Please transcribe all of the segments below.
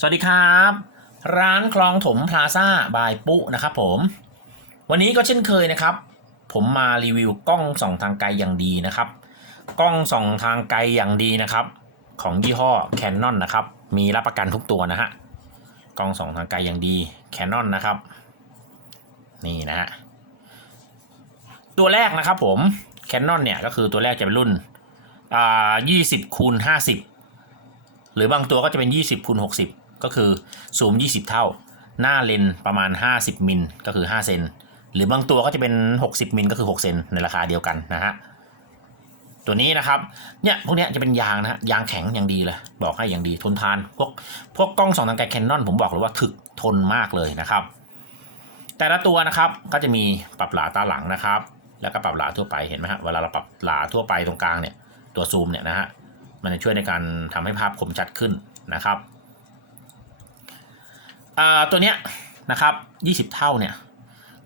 สวัสดีครับ ร้านคลองถมพลาซ่าบายปุ๊นะครับผม วันนี้ก็เช่นเคยนะครับ ผมมารีวิวกล้องส่องทางไกลอย่างดีนะครับ กล้องส่องทางไกลอย่างดีนะครับ ของยี่ห้อ Canon นะครับ มีรับประกันทุกตัวนะฮะกล้องส่องทางไกลอย่างดี Canon นะครับ นี่นะฮะตัวแรกนะครับผม Canon เนี่ยก็คือตัวแรกจะเป็นรุ่นอ่า20คูณ50 หรือบางตัวก็จะเป็น 20คูณ60 ก็คือซูม 20 เท่า หน้าเลนประมาณ 50มิลก็คือ 5 เซนหรือบางตัวก็จะเป็น 60มิลก็คือ 6 เซนในราคาเดียวกันนะฮะตัวนี้นะครับ เนี่ยพวกนี้จะเป็นยางนะฮะยางแข็งอย่างดีเลย บอกให้อย่างดีทนทาน พวกพวกกล้องส่องทางไกลแคนนอนผมบอกเลยว่าถึกทนมากเลยนะครับ แต่ละตัวนะครับก็จะมีปรับหลาตาหลังนะครับ แล้วก็ปรับหลาทั่วไปเห็นไหมฮะเวลาเราปรับหลาทั่วไปตรงกลางเนี่ยตัวซูมเนี่ยนะฮะมันจะช่วยในการทำให้ภาพคมชัดขึ้นนะครับ ตัวเนี้ยนะครับ20เท่าเนี่ย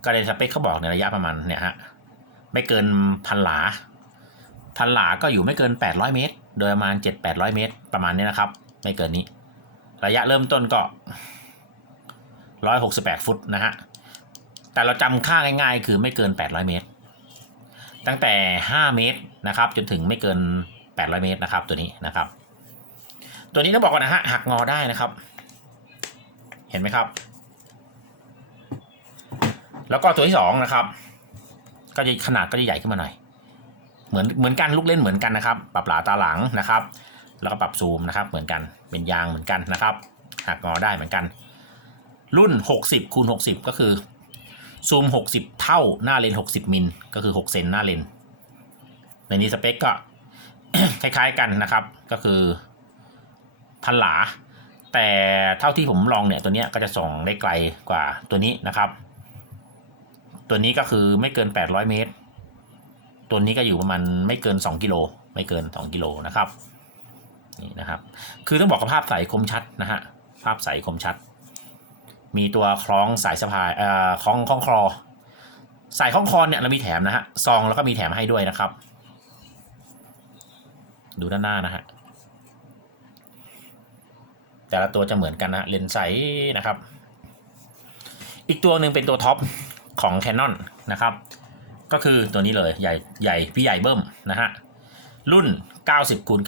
ก็ในสเปคเขาบอกในระยะประมาณเนี่ยฮะไม่เกินพันหลา พันหลาก็อยู่ไม่เกิน 800 เมตร โดยประมาณ 7-800 เมตร ประมาณนี้นะครับ ไม่เกินนี้ ระยะเริ่มต้นก็ 168 ฟุตนะฮะ แต่เราจำค่าง่ายๆ คือไม่เกิน 800 เมตร ตั้งแต่ 5 เมตรนะครับ จนถึงไม่เกิน 800 เมตรนะครับ ตัวนี้นะครับ ตัวนี้ต้องบอกก่อนนะฮะหักงอได้นะครับ เห็นไหมครับ แล้วก็ตัวที่สองนะครับ ก็จะขนาดก็จะใหญ่ขึ้นมาหน่อย เหมือนเหมือนกันลูกเล่นเหมือนกันนะครับ ปรับหลาตาหลังนะครับ แล้วก็ปรับซูมนะครับ เหมือนกันเป็นยางเหมือนกันนะครับหักงอได้เหมือนกัน รุ่น 60คูณ60 ก็คือซูม 60 เท่าหน้าเลน 60 มิลก็คือ 6 เซนหน้าเลนในนี้สเปคก็คล้ายๆกันนะครับ ก็คือพันหลา แต่เท่าที่ผมลองเนี่ยตัวนี้ก็จะส่องได้ไกลกว่าตัวนี้นะครับ ตัวนี้ก็คือไม่เกิน 800 เมตร ตัวนี้ก็อยู่ประมาณไม่เกิน 2 กิโลไม่เกิน 2 กิโลนะครับนี่นะครับ คือต้องบอกว่าภาพใสคมชัดนะฮะภาพใสคมชัด มีตัวคล้องสายสะพายเอ่อคล้องคล้องคลอสายคล้องคอเนี่ยเรามีแถมนะฮะซองแล้วก็มีแถมให้ด้วยนะครับ ดูด้านหน้านะฮะ แต่ละตัวจะเหมือนกันนะเลนส์ใสนะครับ อีกตัวหนึ่งเป็นตัวท็อปของ Canon นะครับ ก็คือตัวนี้เลยใหญ่ใหญ่พี่ใหญ่เบิ้มนะฮะรุ่น 90คูณ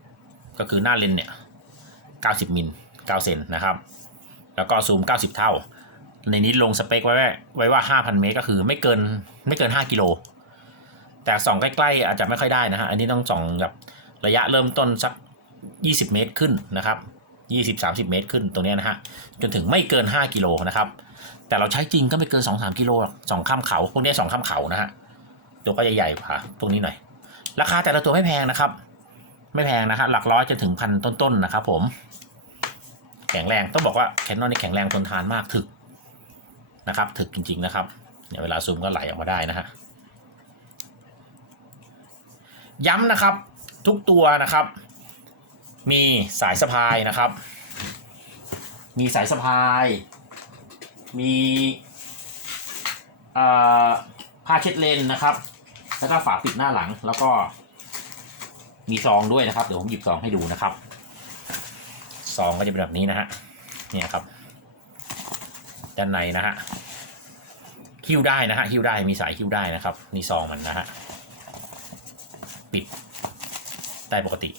90 ก็คือหน้าเลนส์เนี่ย 90มิล9เซนนะครับ แล้วก็ซูม 90 เท่า ในนี้ลงสเปคไว้ไว้ว่า 5,000 เมตรก็คือไม่เกินไม่เกิน 5 กิโล แต่ส่องใกล้ๆอาจจะไม่ค่อยได้นะฮะ อันนี้ต้องส่องแบบระยะเริ่มต้นสัก 20 เมตรขึ้นนะครับ 20-30 เมตรขึ้นตรงเนี้ยนะฮะจนถึงไม่เกิน 5 กิโลนะครับ แต่เราใช้จริงก็ไม่เกิน 2-3 กิโลสองข้ามเขา พวกนี้สองข้ามเขานะฮะตัวก็ใหญ่ๆกว่าพวกนี้หน่อย ราคาแต่ละตัวไม่แพงนะครับ ไม่แพงนะฮะหลักร้อยจนถึงพันต้นๆนะครับ ผม แข็งแรงต้องบอกว่าแคนนอนนี่แข็งแรงทนทานมากถึกนะครับ ถึกจริง ๆนะครับเนี่ยเวลาซูมก็ไหลออกมาได้นะฮะย้ำนะครับทุกตัวนะครับ มีสายสะพายนะครับ มีสายสะพาย มีผ้าเช็ดเลนนะครับ แล้วก็ฝาปิดหน้าหลัง แล้วก็มีซองด้วยนะครับ เดี๋ยวผมหยิบซองให้ดูนะครับ ซองก็จะเป็นแบบนี้นะฮะ เนี่ยครับ ด้านในนะฮะหิ้วได้นะฮะหิ้วได้ มีสายหิ้วได้นะครับ นี่ซองมันนะฮะ ปิดได้ปกติ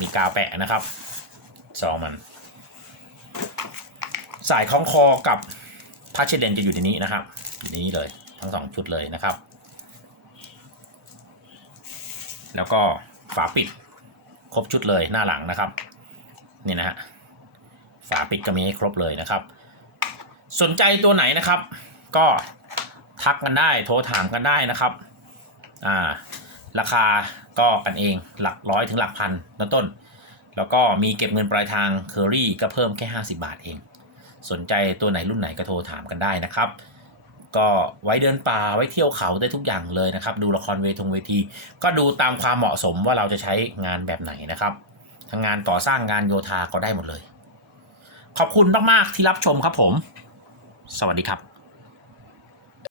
มีกาวแปะนะครับซองมัน สายคล้องคอกับผ้าเช็ดเลนจะอยู่ในนี้นะครับอยู่ในนี้เลยทั้งสองชุดเลยนะครับ แล้วก็ฝาปิดครบชุดเลยหน้าหลังนะครับ นี่นะฮะฝาปิดก็มีให้ครบเลยนะครับ สนใจตัวไหนนะครับ ก็ทักกันได้โทรถามกันได้นะครับ อ่า ราคาก็กันเองหลักร้อยถึงหลักพันต้นต้น แล้วก็มีเก็บเงินปลายทางเคอรี่ก็เพิ่มแค่ 50 บาทเอง สนใจตัวไหนรุ่นไหนก็โทรถามกันได้นะครับ ก็ไว้เดินป่าไว้เที่ยวเขาได้ทุกอย่างเลยนะครับ ดูละครเวทงเวที ก็ดูตามความเหมาะสมว่าเราจะใช้งานแบบไหนนะครับทั้งงานก่อสร้างงานโยธาก็ได้หมดเลย ขอบคุณมาก ๆ ที่รับชมครับผม สวัสดีครับ